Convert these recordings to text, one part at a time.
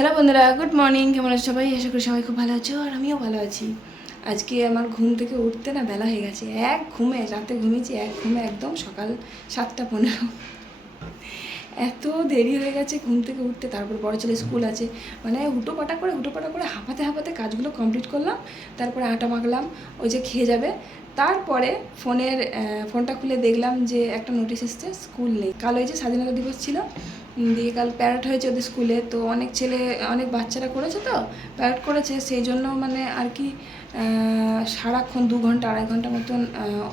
Hello বন্ধুরা good morning কেমন আছো সবাই? আশা করি সবাই খুব ভালো আছো আর আমিও ভালো আছি। আজকে আমার ঘুম থেকে উঠতে না বেলা হয়ে গেছে। এক ঘুমে, রাতে ঘুমিয়েছি, এক ঘুমে একদম সকাল সাতটা পনেরো। এত দেরি হয়ে গেছে ঘুম থেকে উঠতে, তারপর বড় ছেলে স্কুল আছে। মানে হুটো পাটা করে হুটো পাটা করে, হাঁপাতে হাঁপাতে কাজগুলো কমপ্লিট করলাম, তারপরে আটা মাখলাম, ওই যে খেয়ে যাবে। তারপরে ফোনের ফোনটা খুলে দেখলাম যে একটা নোটিশ এসছে, স্কুল নেই। কাল ওই যে স্বাধীনতা দিবস ছিল দিয়ে কাল প্যারেড হয়েছে ওদের স্কুলে তো অনেক ছেলে, অনেক বাচ্চারা করেছে তো প্যারেড করেছে, সেই জন্য মানে আর কি সারাক্ষণ দু ঘণ্টা, আড়াই ঘণ্টা মতন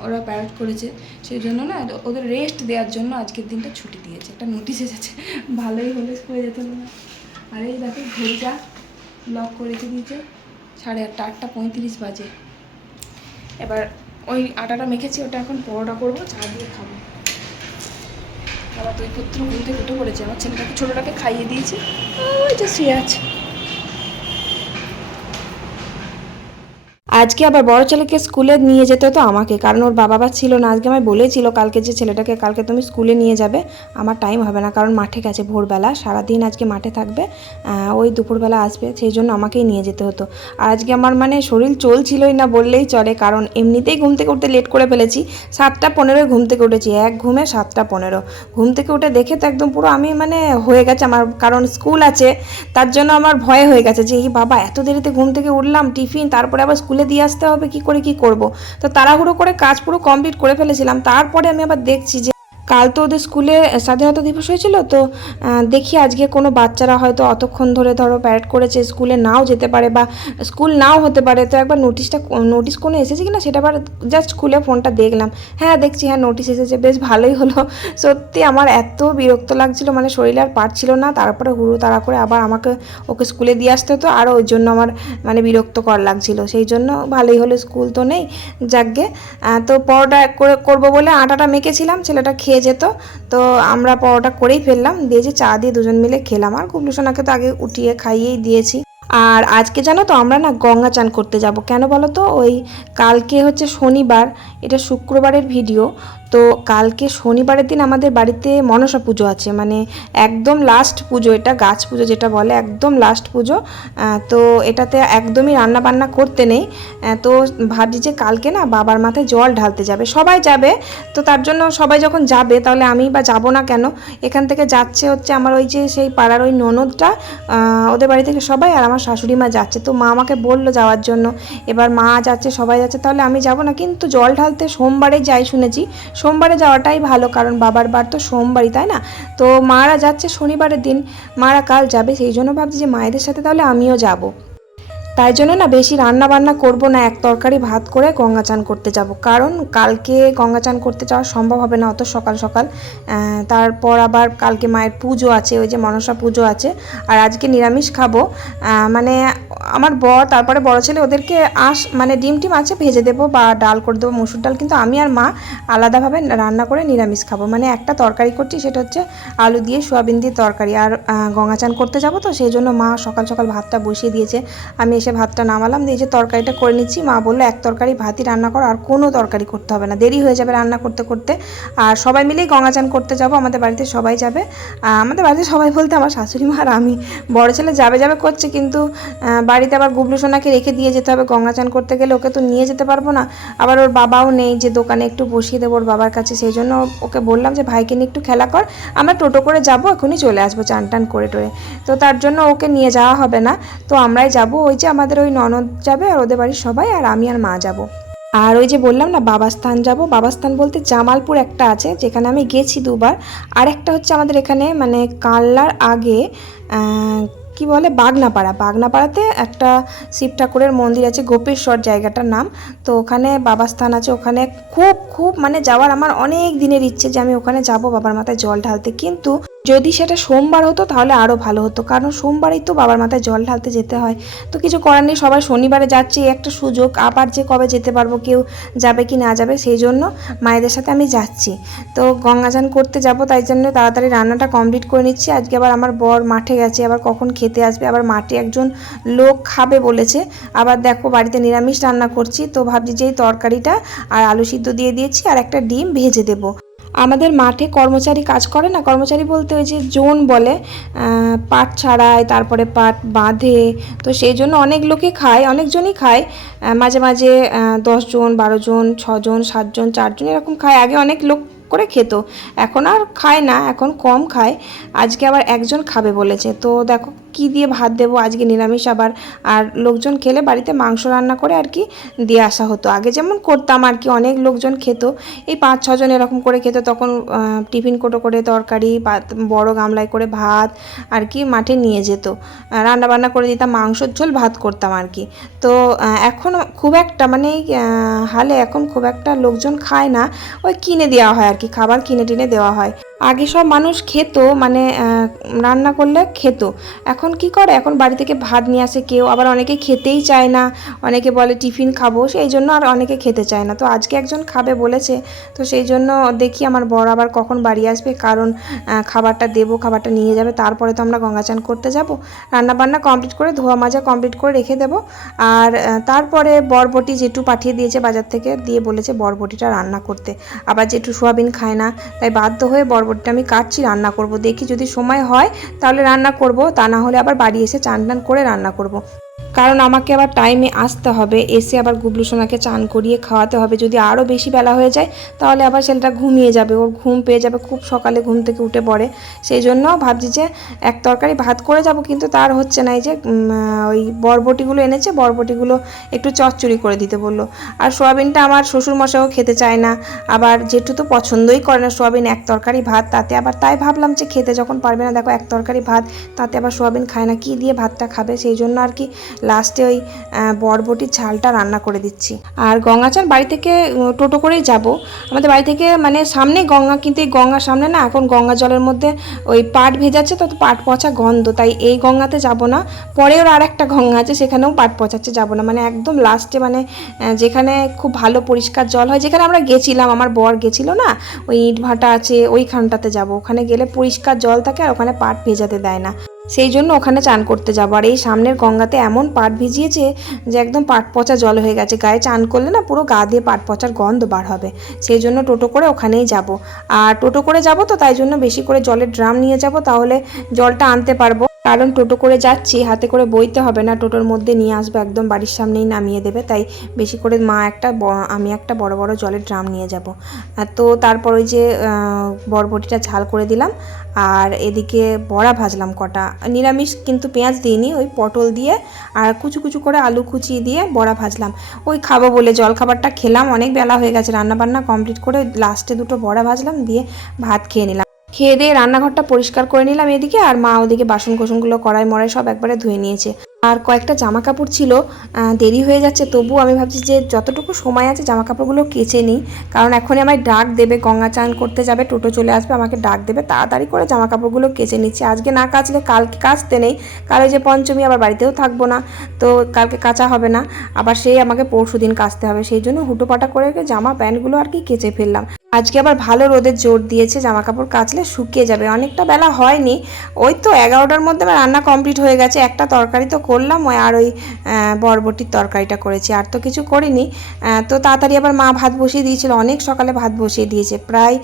ওরা প্যারেড করেছে। সেই জন্য না, ওদের রেস্ট দেওয়ার জন্য আজকের দিনটা ছুটি দিয়েছে। একটা নোটিশ এসেছে। ভালোই হলে স্কুলে যেতে হবে না আর এই দেখো, ঘড়িটা লক করে দিয়েছে। সাড়ে আটটা আটটা পঁয়ত্রিশ বাজে। এবার ওই আটাটা মেখেছি, ওটা এখন পরোটা করব, চা দিয়ে খাব। আবার দুই পুত্র ঘুম থেকে উঠে পড়েছে। আমার ছেলেটাকে, ছোটোটাকে খাইয়ে দিয়েছে। ওই যে শুয়ে আছে। আজকে আবার বড় ছেলেকে স্কুলে নিয়ে যেতে হতো আমাকে, কারণ ওর বাবা বা ছিল না। আজকে আমায় বলেছিল কালকে যে ছেলেটাকে কালকে তুমি স্কুলে নিয়ে যাবে, আমার টাইম হবে না, কারণ মাঠে গেছে ভোরবেলা, সারাদিন আজকে মাঠে থাকবে ওই দুপুরবেলা আসবে, সেই জন্য আমাকেই নিয়ে যেতে হতো। আর আজকে আমার মানে শরীর চলছিলই না বললেই চলে, কারণ এমনিতেই ঘুম থেকে উঠতে লেট করে ফেলেছি, সাতটা পনেরোয় ঘুম থেকে উঠেছি, এক ঘুমে সাতটা পনেরো। ঘুম থেকে উঠে দেখে তো একদম পুরো আমি মানে হয়ে গেছে আমার, কারণ স্কুল আছে, তার জন্য আমার ভয় হয়ে গেছে যে, এই বাবা, এত দেরিতে ঘুম থেকে উঠলাম, টিফিন, তারপরে আবার স্কুলে দিয়ে আসতে হবে, কি করে কি করব? তো তাড়াহুড়ো করে কাজ পুরো কমপ্লিট করে ফেলেছিলাম। তারপরে আমি আবার দেখছি যে কাল তো ওদের স্কুলে স্বাধীনতা দিবস হয়েছিল, তো দেখি আজকে কোনো বাচ্চারা হয়তো অতক্ষণ ধরে ধরো প্যারেড করেছে, স্কুলে নাও যেতে পারে বা স্কুল নাও হতে পারে, তো একবার নোটিশটা নোটিশ কোনো এসেছে কি না সেটা আবার জাস্ট খুলে ফোনটা দেখলাম। হ্যাঁ দেখছি হ্যাঁ নোটিশ এসেছে, বেশ ভালোই হলো। সত্যি আমার এত বিরক্ত লাগছিল মানে শরীরে আর পারছিল না, তারপরে হুড়ো তাড়া করে আবার আমাকে ওকে স্কুলে দিয়ে আসতে হতো আরও ওই জন্য আমার মানে বিরক্তকর লাগছিল। সেই জন্য ভালোই হলো, স্কুল তো নেই যাকগে তো পরোটা করে, করব বলে আটাটা মেখেছিলাম, ছেলেটা খেয়ে যেত। তো আমরা পরোটা করেই ফেললাম। দিয়ে যে চা দিয়ে দুজন মিলে খেলাম। আর কুবলুসোনাকে তো আগে উঠিয়ে খাইয়েই দিয়েছি। আর আজকে জানো তো আমরা না গঙ্গা চান করতে যাব। কেন বলো তো? ওই কালকে হচ্ছে শনিবার, এটা শুক্রবারের ভিডিও তো কালকে শনিবারের দিন আমাদের বাড়িতে মনসা পুজো আছে মানে একদম লাস্ট পুজো, এটা গাছ পুজো যেটা বলে, একদম লাস্ট পুজো। তো এটাতে একদমই রান্না বান্না করতে নেই। তো ভাবছি যে কালকে না বাবার মাথায় জল ঢালতে যাবে, সবাই যাবে। তো তার জন্য সবাই যখন যাবে, তাহলে আমি বা যাব না কেন? এখান থেকে যাচ্ছে হচ্ছে আমার ওই যে সেই পাড়ার ওই ননদটা ওদের বাড়ি থেকে সবাই আর আমার শাশুড়ি মা যাচ্ছে। তো মা আমাকে বলল যাওয়ার জন্য, এবার মা যাচ্ছে, সবাই যাচ্ছে, তাহলে আমি যাব না। কিন্তু জল ঢালতে সোমবারে যাই শুনেছি সোমবারে যাওয়াটাই ভালো, কারণ বাবার বার তো সোমবারই, তাই না? তো মারা যাচ্ছে শনিবারের দিন, মারা কাল যাবে, সেই জন্য ভাবছি যে মায়েদের সাথে তাহলে আমিও যাব। তাই জন্য না বেশি রান্না বান্না করব না, এক তরকারি ভাত করে গঙ্গা চান করতে যাব, কারণ কালকে গঙ্গা চান করতে যাওয়া সম্ভব হবে না, অত সকাল সকাল। তারপর আবার কালকে মায়ের পুজো আছে, ওই যে মনসা পুজো আছে, আর আজকে নিরামিষ খাব। মানে আমার বর তারপরে বড় ছেলে ওদেরকে আস মানে ডিম টিম আছে ভেজে দেবো বা ডাল করে দেবো মুসুর ডাল। কিন্তু আমি আর মা আলাদাভাবে রান্না করে নিরামিষ খাব। মানে একটা তরকারি করছি সেটা হচ্ছে আলু দিয়ে সোয়াবিন দিয়ে তরকারি। আর আহ, গঙ্গা চান করতে যাব তো সেই জন্য মা সকাল সকাল ভাতটা বসিয়ে দিয়েছে। আমি এসে ভাতটা নামালাম দিয়ে যে তরকারিটা করে নিচ্ছি মা বলল এক তরকারি ভাতই রান্না করো আর কোনো তরকারি করতে হবে না। দেরি হয়ে যাবে রান্না করতে করতে। আর সবাই মিলেই গঙ্গা চান করতে যাব আমাদের বাড়িতে সবাই যাবে। আমাদের বাড়িতে সবাই বলতে আমার শাশুড়ি মা আর আমি। বড় ছেলে যাবে যাবে করছে কিন্তু বাড়িতে আবার গুবলু সোনাকে রেখে দিয়ে যেতে হবে। গঙ্গা চান করতে গেলে ওকে তো নিয়ে যেতে পারব না। আবার ওর বাবাও নেই যে দোকানে একটু বসিয়ে দেবো ওর বাবার কাছে। সেই জন্য ওকে বললাম যে, ভাইকে নিয়ে একটু খেলা কর। আমরা টোটো করে যাব, এখনই চলে আসব চান টান করে টোরে। তো তার জন্য ওকে নিয়ে যাওয়া হবে না। তো আমরাই যাব। ওই যে আমাদের ওই ননদ যাবে আর ওদের বাড়ির সবাই আর আমি আর মা যাব। আর ওই যে বললাম না বাবাস্থান যাব। বাবাস্থান বলতে জামালপুর একটা আছে, যেখানে আমি গেছি দুবার। আর একটা হচ্ছে আমাদের এখানে মানে কাল্লার আগে কি বলে? বাগনাপাড়া। বাগনাপাড়াতে একটা শিব ঠাকুরের মন্দির আছে, গোপেশ্বর জায়গাটার নাম। তো ওখানে বাবার স্থান আছে। ওখানে খুব খুব মানে যাওয়ার আমার অনেক দিনের ইচ্ছে যে আমি ওখানে যাব। বাবার মাথায় জল ঢালতে। কিন্তু যদি সেটা সোমবার হতো, তাহলে আরও ভালো হতো। কারণ সোমবারেই তো বাবার মাথায় জল ঢালতে যেতে হয়। তো কিছু করার নেই, সবাই শনিবারে যাচ্ছে একটা সুযোগ। আবার যে কবে যেতে পারব, কেউ যাবে কি না যাবে, সেই জন্য মায়েদের সাথে আমি যাচ্ছি। তো গঙ্গাজান করতে যাব, তাই জন্য তাড়াতাড়ি রান্নাটা কমপ্লিট করে নিচ্ছি। আজকে আবার আমার বর মাঠে গেছে, আবার কখন খেতে আসবে, আবার মাঠে একজন লোক খাবে বলেছে। আবার দেখো বাড়িতে নিরামিষ রান্না করছি, তো ভাবছি যে এই তরকারিটা আর আলু সিদ্ধ দিয়ে দিয়েছি, আর একটা ডিম ভেজে দেবো। আমাদের মাঠে কর্মচারী কাজ করে না? কর্মচারী বলতে ওই যে জোন বলে পাট ছাড়ায়, তারপরে পাট বাঁধে, তো সেই জন্য অনেক লোকে খায়, অনেকজনই খায়। মাঝে মাঝে দশজন বারো জন ছজন সাতজন চারজন এরকম খায়। আগে অনেক লোক করে খেত, এখন আর খায় না, এখন কম খায়। আজকে আবার একজন খাবে বলেছে। তো দেখো কি দিয়ে ভাত দেবো? আজকে নিরামিষ আবার। আর লোকজন খেলে বাড়িতে মাংস রান্না করে আর কি দিয়ে আসা হতো। আগে যেমন করতাম আর কি, অনেক লোকজন খেত। এই পাঁচ ছজন এরকম করে খেত। তখন টিফিন কোটো করে তরকারি বড় গামলায় করে ভাত আর কি মাঠে নিয়ে যেত। রান্না বান্না করে দিতাম মাংসর ঝোল, ভাত করতাম আর কি। তো এখন খুব একটা মানে হালে এখন খুব একটা লোকজন খায় না। ওই কিনে দেওয়া হয় আর কি, খাবার কিনে টিনে দেওয়া হয়। আগে সব মানুষ খেত মানে রান্না করলে খেত। এখন কি করে? এখন বাড়ি থেকে ভাত নিয়ে আসে কেউ, আবার অনেকে খেতেই চায় না। অনেকে বলে টিফিন খাব, সেই জন্য আর অনেকে খেতে চায় না। তো আজকে একজন খাবে বলেছে, তো সেই জন্য দেখি আমার বড় আবার কখন বাড়ি আসবে, কারণ খাবারটা দেবো, খাবারটা নিয়ে যাবে, তারপরে তো আমরা গঙ্গা চান করতে যাব। রান্না বান্না কমপ্লিট করে, ধোয়া মাজা কমপ্লিট করে রেখে দেবো। আর তারপরে বরবটি জেঠু পাঠিয়ে দিয়েছে বাজার থেকে, দিয়ে বলেছে বরবটিটা রান্না করতে। আবার জেঠু সোয়াবিন খায় না, তাই বাধ্য হয়ে বরবটিটা আমি কাটছি, রান্না করব। দেখি যদি সময় হয় তাহলে রান্না করব, তা না হলে আবার বাড়ি এসে চান টান করে রান্না করব। কারণ আমাকে আবার টাইমে আসতে হবে, এসে আবার গুবলু সোনাকে চান করিয়ে খাওয়াতে হবে। যদি আরও বেশি বেলা হয়ে যায়, তাহলে আবার ছেলেটা ঘুমিয়ে যাবে। ওর ঘুম পেয়ে যাবে, খুব সকালে ঘুম থেকে উঠে পড়ে। সেই জন্য ভাবছি যে এক তরকারি ভাত করে যাব, কিন্তু তার হচ্ছে না এই যে ওই বরবটিগুলো এনেছে, বরবটিগুলো একটু চচ্চড়ি করে দিতে বলল। আর সোয়াবিনটা আমার শ্বশুরমশাইও খেতে চায় না। আবার জেঠু তো পছন্দই করে না সোয়াবিন, এক তরকারি ভাত, তাতে আবার তাই ভাবলাম যে খেতে যখন পারবে না, দেখো এক তরকারি ভাত, তাতে আবার সোয়াবিন খায় না, কি দিয়ে ভাতটা খাবে? সেই জন্য আর কি লাস্টে ওই বরবটির ঝালটা রান্না করে দিচ্ছি। আর গঙ্গাচার বাড়ি থেকে টোটো করেই যাব। আমাদের বাড়ি থেকে মানে সামনে গঙ্গা, কিন্তু এই গঙ্গার সামনে না, এখন গঙ্গা জলের মধ্যে ওই পাট ভেজাচ্ছে, তো তো পাট পচা গন্ধ। তাই এই গঙ্গাতে যাব না। পরে ওর আর একটা গঙ্গা আছে, সেখানেও পাট পচাচ্ছে, যাব না। মানে একদম লাস্টে মানে যেখানে খুব ভালো পরিষ্কার জল হয়, যেখানে আমরা গেছিলাম, আমার বর গেছিল না, ওই ইট ভাটা আছে, ওইখানটাতে যাব। ওখানে গেলে পরিষ্কার জল থাকে, আর ওখানে পাট ভেজাতে দেয় না। সেই জন্য ওখানে চান করতে যাব। আর এই সামনের গঙ্গাতে এমন পাট ভিজিয়েছে যে একদম পাট পচা জল হয়ে গেছে। গায়ে চান করলে না পুরো গা দিয়ে পাট পচার গন্ধ বার হবে। সেই জন্য টোটো করে ওখানেই যাব। আর টোটো করে যাব তো তাই জন্য বেশি করে জলের ড্রাম নিয়ে যাব, তাহলে জলটা আনতে পারব। কারণ টোটো করে যাচ্ছি, হাতে করে বইতে হবে না, টোটোর মধ্যে নিয়ে আসব, একদম বাড়ির সামনেই নামিয়ে দেবে, তাই বেশি করে মা একটা আমি একটা বড় বড় জলের ড্রাম নিয়ে যাব। তো তারপর ওই যে বরবটিটা ঝাল করে দিলাম, আর এদিকে বড়া ভাজলাম কটা। নিরামিষ কিন্তু পেঁয়াজ দিইনি, ওই পটল দিয়ে, আর কুচু কুচু করে আলু কুচিয়ে দিয়ে বড়া ভাজলাম। ওই খাব বলে জল খাবারটা খেলাম, অনেক বেলা হয়ে গেছে রান্না বান্না কমপ্লিট করে লাস্টে দুটো বড়া ভাজলাম, দিয়ে ভাত খেয়ে নিলাম। খেয়ে দিয়ে রান্নাঘরটা পরিষ্কার করে নিলাম এদিকে, আর মা ওদিকে বাসন কোসনগুলো কড়াই মড়াই সব একবারে ধুয়ে নিয়েছে। আর কয়েকটা জামা কাপড় ছিল দেরি হয়ে যাচ্ছে, তবু আমি ভাবছি যে যতটুকু সময় আছে জামা কাপড়গুলো কেচে নিই, কারণ এখনই আমায় ডাক দেবে, গঙ্গা চান করতে যাবে, টোটো চলে আসবে, আমাকে ডাক দেবে, তাড়াতাড়ি করে জামা কাপড়গুলো কেচে নিচ্ছি। আজকে না কাচলে কালকে কাচতে নেই, কাল ওই যে পঞ্চমী, আবার বাড়িতেও থাকব না, তো কালকে কাচা হবে না, আবার সেই আমাকে পরশু দিন কাচতে হবে, সেই জন্য হুটোপাটা করে জামা, প্যান্টগুলো আর কি কেচে ফেললাম। আজকে আবার ভালো রোদের জোর দিয়েছে জামা কাপড় কাচলে শুকিয়ে যাবে। অনেকটা বেলা হয়নি, ওই তো এগারোটার মধ্যে আমার রান্না কমপ্লিট হয়ে গেছে। একটা তরকারি তো করলাম, ওই আর ওই বরবটির তরকারিটা করেছি, আর তো কিছু করিনি। তো তাড়াতাড়ি আবার মা ভাত বসিয়ে দিয়েছিল, অনেক সকালে ভাত বসিয়ে দিয়েছে। প্রায়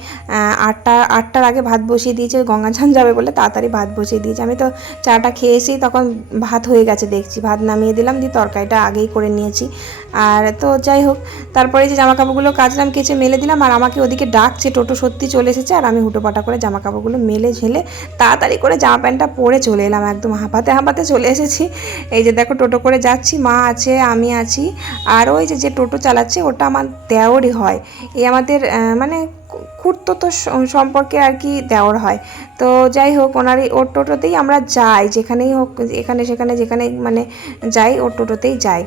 আটটা, আটটার আগে ভাত বসিয়ে দিয়েছে গঙ্গা চান যাবে বলে তাড়াতাড়ি ভাত বসিয়ে দিয়েছে। আমি তো চাটা খেয়ে এসেই তখন ভাত হয়ে গেছে দেখছি, ভাত নামিয়ে দিলাম, দিয়ে তরকারিটা আগেই করে নিয়েছি। আর তো যাই হোক, তারপরে যে জামা কাপড়গুলো কাচলাম, কেচে মেলে দিলাম, আর আমাকে ওদিকে ডাকছে, টোটো সত্যি চলে এসেছে আর আমি হুটোপাটা করে জামা কাপড়গুলো মেলে ঝেলে তাড়াতাড়ি করে জামা প্যান্টটা পরে চলে এলাম একদম হাঁপাতে হাঁপাতে চলে এসেছি। এই যে দেখো টোটো করে যাচ্ছি, মা আছে, আমি আছি। আর ওই যে যে টোটো চালাচ্ছে ওটা আমার দেওরই হয়। এই আমাদের মানে খুঁড়তো তো সম্পর্কে আর কি দেওয়ার হয়। তো যাই হোক, ওনারই, ওর টোটোতেই আমরা যাই, যেখানেই হোক, এখানে সেখানে যেখানে মানে যাই, ওর টোটোতেই যাই।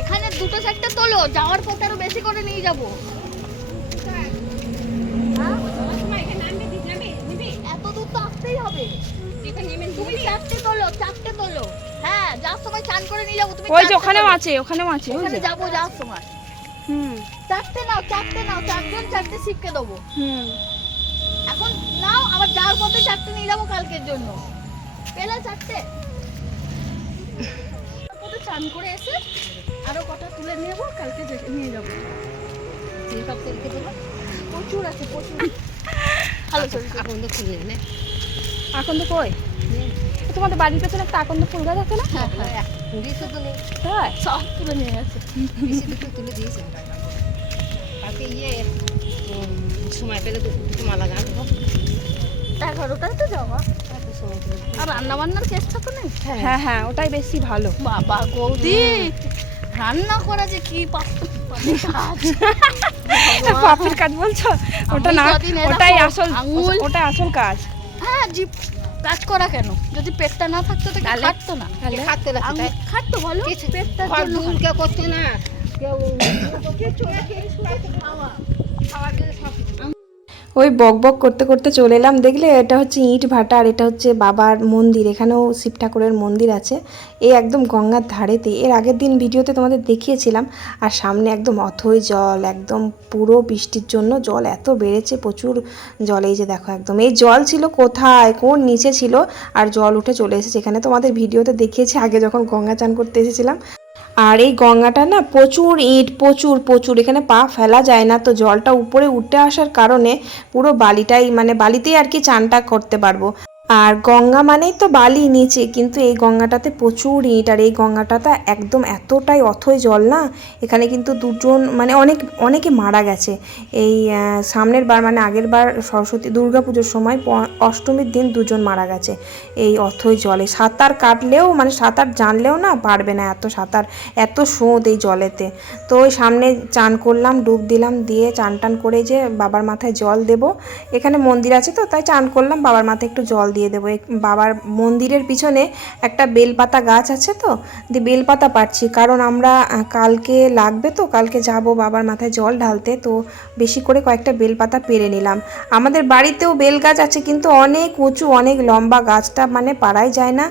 এখানে দুটো চারটে তোলো যাওয়ার পথে আরও বেশি করে নিয়ে যাব। এত দূর তো আসতেই হবে। তুমি চারটে চারটে তোলো। হ্যাঁ সময় চান করে যাব আছে ওখানেও আছে ওখানে যাব সময় চারটে নাও চারটে নাও চারজন চারটে দেবো। এখন নাও আবার যাওয়ার পথে চারটে নিয়ে যাব কালকের জন্য। চারটে চান করে এসে তুলে নিয়ে যাব কালকে নিয়ে যাব। প্রচুর আছে প্রচুর। চলছে এখন তো কই? তোমাদের বাড়ির পেছনে একটা আকন্দ ফুল গাছ আছে না? হ্যাঁ হ্যাঁ সব তুলে নিয়ে গেছে। সময় পেলে দুটো মালা গান এগারোটায় তো যাওয়া। আর রান্না বান্নার চেষ্টা তো নেই? হ্যাঁ। হ্যাঁ ওটাই বেশি ভালো। বাবা গৌদি! রান্না করা যে কি পাপ- পাপের কাজ বলছো? ওটা না ওটাই আসল ওটা আসল কাজ। হ্যাঁ জিপ কাজ করা কেন? যদি পেটটা না থাকতো তো? খাটতো না। খাটতে খাটতো বলো ঘর জন্য দুল কেউ খাওয়া। না কেউ ওই বক বক করতে করতে চলে এলাম। দেখলে এটা হচ্ছে ইট ভাটা আর এটা হচ্ছে বাবার মন্দির। এখানেও শিব ঠাকুরের মন্দির আছে। এই একদম গঙ্গার ধারেতে। এর আগের দিন ভিডিওতে তোমাদের দেখিয়েছিলাম। আর সামনে একদম অথই জল, একদম পুরো বৃষ্টির জন্য জল এত বেড়েছে, প্রচুর জল। এই যে দেখো একদম। এই জল ছিল কোথায়? কোন নিচে ছিল? আর জল উঠে চলে এসেছে। এখানে তোমাদের ভিডিওতে দেখিয়েছি। আগে যখন গঙ্গা চান করতে এসেছিলাম। আর এই গঙ্গাটা না প্রচুর ইট, প্রচুর প্রচুর, এখানে পা ফেলা যায় না তো জলটা উপরে উঠে আসার কারণে পুরো বালিটাই মানে বালিতেই আর কি চানটা করতে পারব। আর গঙ্গা মানেই তো বালি নিচে, কিন্তু এই গঙ্গাটাতে প্রচুর ইট, আর এই গঙ্গাটাতে একদম এতটাই অথই জল না, এখানে কিন্তু দুজন মানে অনেক, অনেকে মারা গেছে। এই সামনের বার মানে আগের বার সরস্বতী দুর্গা পুজোর সময় অষ্টমীর দিন দুজন মারা গেছে এই অথই জলে। সাঁতার কাটলেও মানে সাঁতার জানলেও না পারবে না এত সাঁতার, এত স্রোত এই জলেতে। তো ওই সামনে চান করলাম, ডুব দিলাম, দিয়ে চান টান করে যে বাবার মাথায় জল দেব। এখানে মন্দির আছে তো, তাই চান করলাম, বাবার মাথায় একটু জল দিয়ে দেবো। বাবার মন্দিরের পিছনে একটা বেলপাতা গাছ আছে তো, দিয়ে বেলপাতা পাচ্ছি কারণ আমরা কালকে লাগবে তো, কালকে যাব বাবার মাথায় জল ঢালতে, তো বেশি করে কয়েকটা বেলপাতা পেরে নিলাম। আমাদের বাড়িতেও বেল গাছ আছে, কিন্তু অনেক উঁচু, অনেক লম্বা গাছটা মানে পারাই যায় না।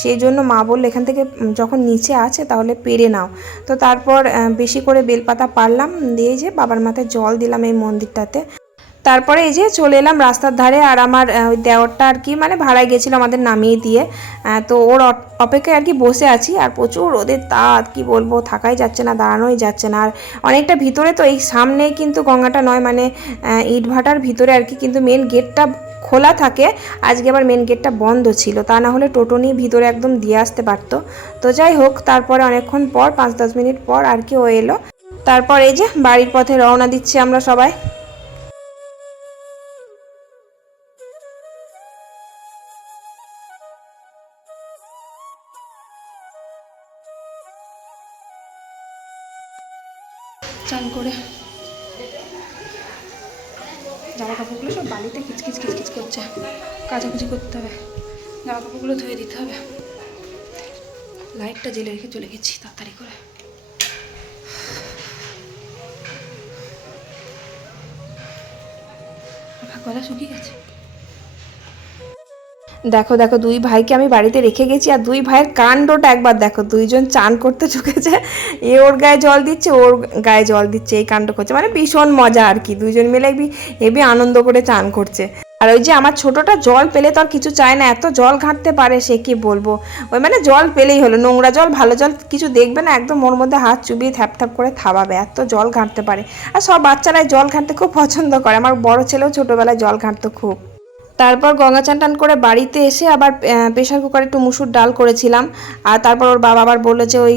সেই জন্য মা বলল, এখান থেকে যখন নিচে আছে তাহলে পেরে নাও। তো তারপর বেশি করে বেলপাতা পারলাম দিয়ে যে বাবার মাথায় জল দিলাম এই মন্দিরটাতে। তারপরে এই যে চলে এলাম রাস্তার ধারে আর আমার ওই দেওরটা আর কি মানে ভাড়ায় গেছিল আমাদের নামিয়ে দিয়ে। তো ওর অপেক্ষায় আর কি বসে আছি আর প্রচুর রোদের তাঁত কি বলব, থাকাই যাচ্ছে না, দাঁড়ানোই যাচ্ছে না। আর অনেকটা ভিতরে তো এই সামনেই কিন্তু গঙ্গাটা নয় মানে ইটভাটার ভিতরে আর কি কিন্তু মেন গেটটা খোলা থাকে। আজকে আবার মেন গেটটা বন্ধ ছিল, তা না হলে টোটো নিয়ে ভিতরে একদম দিয়ে আসতে পারতো। তো যাই হোক, তারপরে অনেকক্ষণ পর, পাঁচ দশ মিনিট পর আর কি ও এলো। তারপর এই যে বাড়ির পথে রওনা দিচ্ছি আমরা সবাই। করে। জামা কাপড়গুলো সব বালিতে কিচকিচ কিচকিচ করছে। কাচাকুচি করতে হবে। জামা কাপড়গুলো ধুয়ে দিতে হবে। লাইটটা জেলে রেখে চলে গেছি তাড়াতাড়ি করে। গলা শুকিয়ে গেছে। দেখো দেখো, দুই ভাইকে আমি বাড়িতে রেখে গেছি আর দুই ভাইয়ের কাণ্ডটা একবার দেখো। দুইজন চান করতে ঢুকেছে এ ওর গায়ে জল দিচ্ছে ওর গায়ে জল দিচ্ছে, এই কাণ্ড করছে। মানে ভীষণ মজা আর কি। দুইজন মিলে হেবি আনন্দ করে চান করছে। আর ওই যে আমার ছোটটা জল পেলে তো আর কিছু চায় না, এত জল ঘাঁটতে পারে সে কি বলব? ওই মানে জল পেলেই হলো, নোংরা জল, ভালো জল কিছু দেখবে না, একদম ওর মধ্যে হাত চুবিয়ে থ্যাপ থ্যাপ করে থাবাবে, এত জল ঘাঁটতে পারে। আর সব বাচ্চারাই জল ঘাঁটতে খুব পছন্দ করে। আমার বড় ছেলেও ছোটোবেলায় জল ঘাঁটতো খুব। তারপর গঙ্গা চান টান করে বাড়িতে এসে আবার প্রেশার কুকারে একটু মুসুর ডাল করেছিলাম। আর তারপর ওর বাবা আবার বলল যে ওই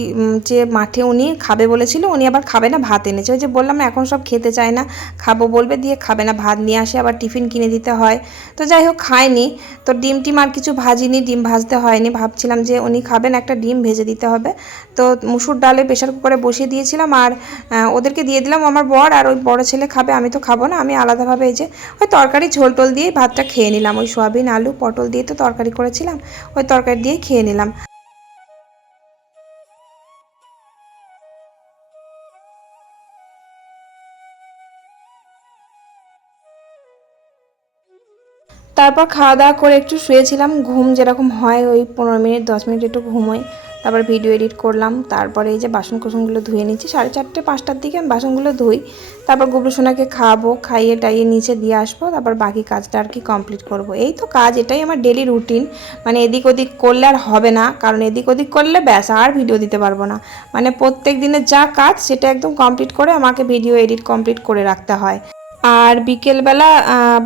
যে মাঠে উনি খাবে বলেছিল, উনি আবার খাবে না, ভাত এনেছে। ওই যে বললাম এখন সব খেতে চায় না, খাব বলবে, দিয়ে খাবে না, ভাত নিয়ে আসে, আবার টিফিন কিনে দিতে হয়। তো যাই হোক, খায়নি। তো ডিম টিম আর কিছু ভাজিনি, ডিম ভাজতে হয়নি। ভাবছিলাম যে উনি খাবেন, একটা ডিম ভেজে দিতে হবে। তো মুসুর ডালে প্রেশার কুকারে বসিয়ে দিয়েছিলাম আর ওদেরকে দিয়ে দিলাম আমার বর, আর ওই বড় ছেলে খাবে, আমি তো খাব না, আমি আলাদাভাবে এই যে, ওই তরকারি ঝোল টোল দিয়ে ভাতটা খেয়ে নিলাম। ওই সোয়াবিন, আলু, পটল দিয়ে তো তরকারি করেছিলাম। ওই তরকারি দিয়ে খেয়ে নিলাম। তারপর খাওয়া দাওয়া করে একটু শুয়েছিলাম। ঘুম যেরকম হয়, ওই পনেরো মিনিট, দশ মিনিট একটু ঘুমোই। তারপর ভিডিও এডিট করলাম, তারপরে এই যে বাসন কোসনগুলো ধুয়ে নিচ্ছি। সাড়ে চারটে, পাঁচটার দিকে আমি বাসনগুলো ধুই। তারপর গুবলু সোনাকে খাওয়াবো খাইয়ে টাইয়ে নিচে দিয়ে আসব, তারপর বাকি কাজটা আর কি কমপ্লিট করব। এই তো কাজ, এটাই আমার ডেলি রুটিন মানে এদিক ওদিক করলে আর হবে না, কারণ এদিক ওদিক করলে ব্যাস, আর ভিডিও দিতে পারব না। মানে প্রত্যেক দিনের যা কাজ, সেটা একদম কমপ্লিট করে আমাকে ভিডিও এডিট কমপ্লিট করে রাখতে হয়। আর বিকেলবেলা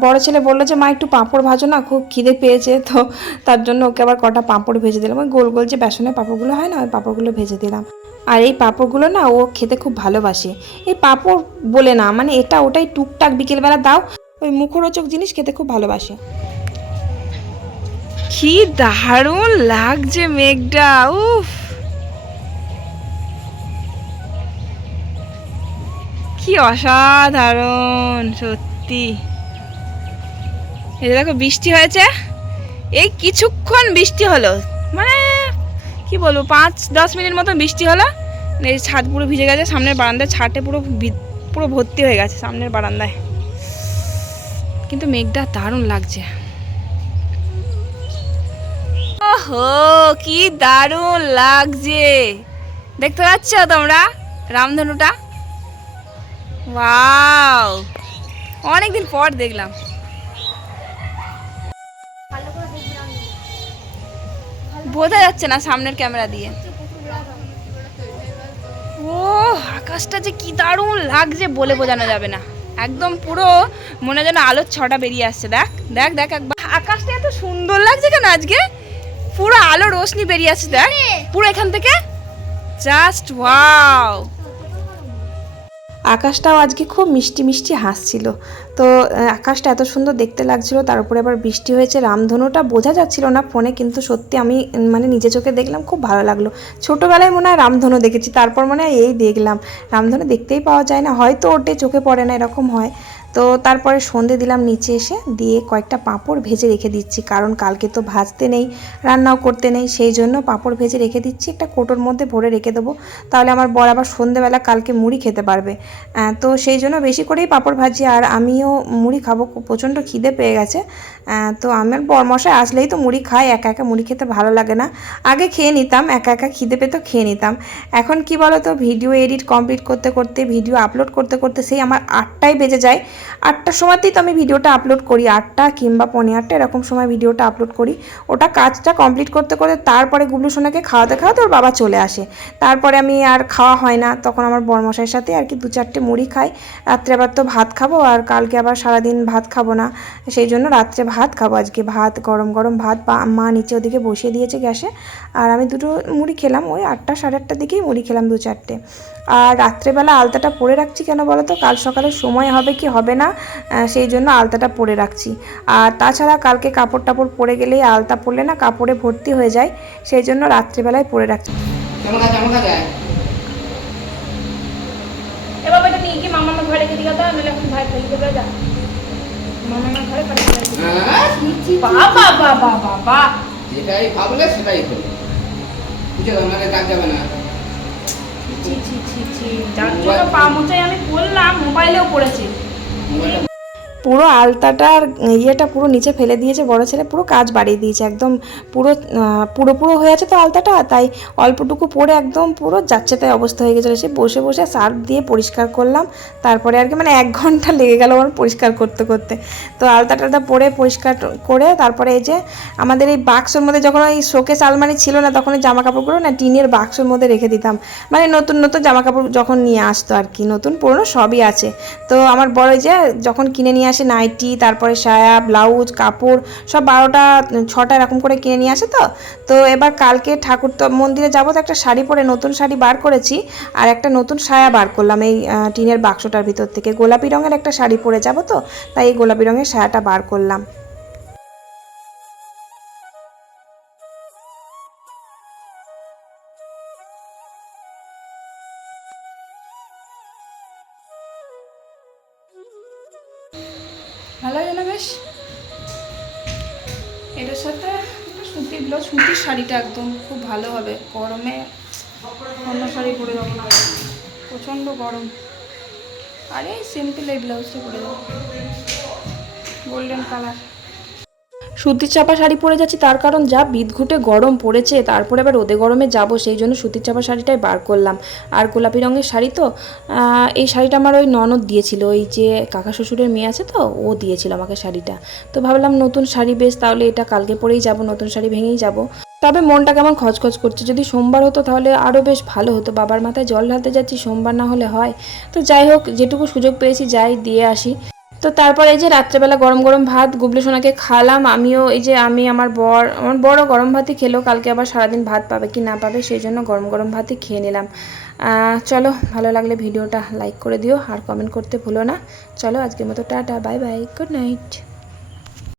বড় ছেলে বলল যে, মা, একটু পাঁপড় ভাজো না, খুব খিদে পেয়েছে। তো তার জন্য ওকে আবার কটা পাঁপড় ভেজে দিলাম। ওই গোল গোল যে বেসনের পাঁপড়গুলো হয় না, ওই পাঁপড়গুলো ভেজে দিলাম। আর এই পাঁপড়গুলো না ও খেতে খুব ভালোবাসে। এই পাঁপড় বলে না মানে এটা ওটাই টুকটাক বিকেলবেলা দাও, ওই মুখরোচক জিনিস খেতে খুব ভালোবাসে। কি দারুণ লাগছে মেঘটা, উফ। কি অসাধারণ, সত্যি। এই দেখো, বৃষ্টি হয়েছে। এই কিছুক্ষণ বৃষ্টি হলো। মানে কি বলব, পাঁচ, দশ মিনিট মতো বৃষ্টি হলো। এই ছাদ পুরো ভিজে গেছে, সামনের বারান্দায় ছাদে পুরো পুরো ভর্তি হয়ে গেছে সামনের বারান্দায়। কিন্তু মেঘটা দারুণ লাগছে। ওহো, কি দারুণ লাগছে। দেখতে পাচ্ছ তোমরা রামধনুটা? ওয়াও অনেকদিন পর দেখলাম। বোঝা যাচ্ছে না সামনের ক্যামেরা দিয়ে। ও আকাশটা যে কি দারুণ লাগছে বলে বোঝানো যাবে না। একদম পুরো মনে যেন আলোর ছটা বেরিয়ে আসছে। দেখ দেখ দেখ একবার। আকাশটা এত সুন্দর লাগছে কেন আজকে? পুরো আলো রোশনি বেরিয়ে আসছে, দেখ। পুরো এখান থেকে? জাস্ট ওয়াও আকাশটাও আজকে খুব মিষ্টি মিষ্টি হাসছিল। তো আকাশটা এত সুন্দর দেখতে লাগছিল, তার উপরে আবার বৃষ্টি হয়েছে, রামধনুটা বোঝা যাচ্ছিল না ফোনে, কিন্তু সত্যি আমি মানে নিজে চোখে দেখলাম, খুব ভালো লাগল। ছোটোবেলায় মনে হয় রামধনু দেখেছি, তারপর মনে হয় এই দেখলাম। রামধনু দেখতেই পাওয়া যায় না, হয়তো ওটে, চোখে পড়ে না, এরকম হয়। তো তারপরে সন্ধে দিলাম নিচে এসে, দিয়ে কয়েকটা পাঁপড় ভেজে রেখে দিচ্ছি, কারণ কালকে তো ভাজতে নেই, রান্নাও করতে নেই, সেই জন্য পাঁপড় ভেজে রেখে দিচ্ছি, একটা কোটোর মধ্যে ভরে রেখে দেবো, তাহলে আমার বর আবার সন্ধেবেলা কালকে মুড়ি খেতে পারবে। তো সেই জন্য বেশি করেই পাঁপড় ভাজি, আর আমিও মুড়ি খাব প্রচণ্ড খিদে পেয়ে গেছে। তো আমার বরমশাই আসলেই তো মুড়ি খাই একা একা মুড়ি খেতে ভালো লাগে না। আগে খেয়ে নিতাম, একা একা খিদে পেতো খেয়ে নিতাম। এখন কি বলো তো ভিডিও এডিট কমপ্লিট করতে করতে, ভিডিও আপলোড করতে করতে সেই আমার আটটায় বেজে যায়। আটটার সময়তেই তো আমি ভিডিওটা আপলোড করি, আটটা কিংবা পৌনে আটটা, এরকম সময় ভিডিওটা আপলোড করি। ওটা কাজটা কমপ্লিট করতে করতে তারপরে গুবলু সোনাকে খাওয়াতে খাওয়াতে ওর বাবা চলে আসে। তারপরে আমি আর খাওয়া হয় না, তখন আমার বরমশাইয়ের সাথে আর কি দু চারটে মুড়ি খাই। রাত্রে আবার তো ভাত খাব আর কালকে আবার সারাদিন ভাত খাব না। সেই জন্য রাত্রে ভাত খাব আজকে, ভাত, গরম গরম ভাত মা নিচে ওদিকে বসিয়ে দিয়েছে গ্যাসে। আর আমি দুটো মুড়ি খেলাম ওই আটটা সাড়ে আটটার দিকেই মুড়ি খেলাম দু চারটে। আর রাত্রেবেলা আলতাটা পরে রাখছি কেন বলো তো? কাল সকালে সময় হবে কি হবে না সেই জন্য আলতাটা পরে রাখছি। আর তাছাড়া কালকে কাপড় টাপড় পরে গেলেই আলতা পরলে না কাপড়ে ভর্তি হয়ে যায় সেই জন্য রাত্রেবেলায় পরে রাখছি। কেমন আছে? আমার কাছে আয়। এবার এটা নিয়ে গিয়ে মামার ঘরে রেখে দিও তো নাহলে এখন ভাই ফেলে দেবে যা। মামার ঘরে ফেলে হ্যাঁ? বাবা বাবা বাবা যেটাই ভাবলে সেটাই হলো বুঝে যাবে না। যার জন্য পা মোচাই আমি বললাম মোবাইলেও পড়েছে। পুরো আলতাটার ইয়েটা পুরো নিচে ফেলে দিয়েছে, বড় ছেলে পুরো কাজ বাড়িয়ে দিয়েছে, একদম পুরো পুরো পুরো হয়ে আছে তো আলতাটা, তাই অল্পটুকু পরে একদম পুরো যাচ্ছে তাই অবস্থা হয়ে গেছিল। সে বসে বসে সার্ফ দিয়ে পরিষ্কার করলাম, তারপরে আর কি মানে এক ঘণ্টা লেগে গেল আমার পরিষ্কার করতে করতে। তো আলতাটাটা পরে পরিষ্কার করে তারপরে এই যে আমাদের এই বাক্সর মধ্যে যখন ওই শোকেস আলমারি ছিল না, তখন জামা কাপড়গুলো না টিনের বাক্সর মধ্যে রেখে দিতাম। মানে নতুন নতুন জামা কাপড় যখন নিয়ে আসতো আর কি, নতুন পুরনো সবই আছে। তো আমার বড় যে যখন কিনে নিয়ে আসে নাইটি, তারপরে সায়া, ব্লাউজ, কাপড়, সব বারোটা, ছটা এরকম করে কিনে নিয়ে আসে তো। তো এবার কালকে ঠাকুর তো মন্দিরে যাব, তো একটা শাড়ি পরে নতুন শাড়ি বার করেছি আর একটা নতুন সায়া বার করলাম। এই টিনের বাক্সটার ভিতর থেকে। গোলাপি রঙের একটা শাড়ি পরে যাব তো, তাই এই গোলাপি রঙের সায়াটা বার করলাম। শাড়িটা একদম খুব ভালো হবে। গরমে অন্য শাড়ি পরে যাব না। প্রচণ্ড গরম। আরে সিম্পল এই ব্লাউজটা পরে যাব। গোল্ডেন কালার সুতির চাপা শাড়ি পরে যাচ্ছি, তার কারণ যা বিদঘুটে গরম পড়েছে, তারপরে আবার রোদে গরমে যাব, সেই জন্য সুতির চাপা শাড়িটাই বার করলাম। আর গোলাপি রঙের শাড়ি তো এই শাড়িটা আমার ওই ননদ দিয়েছিল, ওই যে কাকা শ্বশুরের মেয়ে আছে তো, ও দিয়েছিল আমাকে শাড়িটা। তো ভাবলাম নতুন শাড়ি বেশ, তাহলে এটা কালকে পরেই যাব, নতুন শাড়ি ভেঙেই যাব। তবে মনটা কেমন খচখচ করছে? যদি সোমবার হতো তাহলে আরও বেশ ভালো হতো। বাবার মাথায় জল ঢালতে যাচ্ছি, সোমবার না হলে হয়। তো যাই হোক, যেটুকু সুযোগ পেয়েছি যাই, দিয়ে আসি। তো তারপর এই যে রাত্রেবেলা গরম গরম ভাত, গুবলু সোনাকে খালাম। আমিও এই যে আমি, আমার বর, আমার বড় গরম ভাতই খেলো, কালকে আবার সারাদিন ভাত পাবে কি না পাবে সেই জন্য গরম গরম ভাতই খেয়ে নিলাম। চলো, ভালো লাগলে ভিডিওটা লাইক করে দিও, আর কমেন্ট করতে ভুলো না। চলো আজকের মতো টাটা, বাই বাই, গুড নাইট।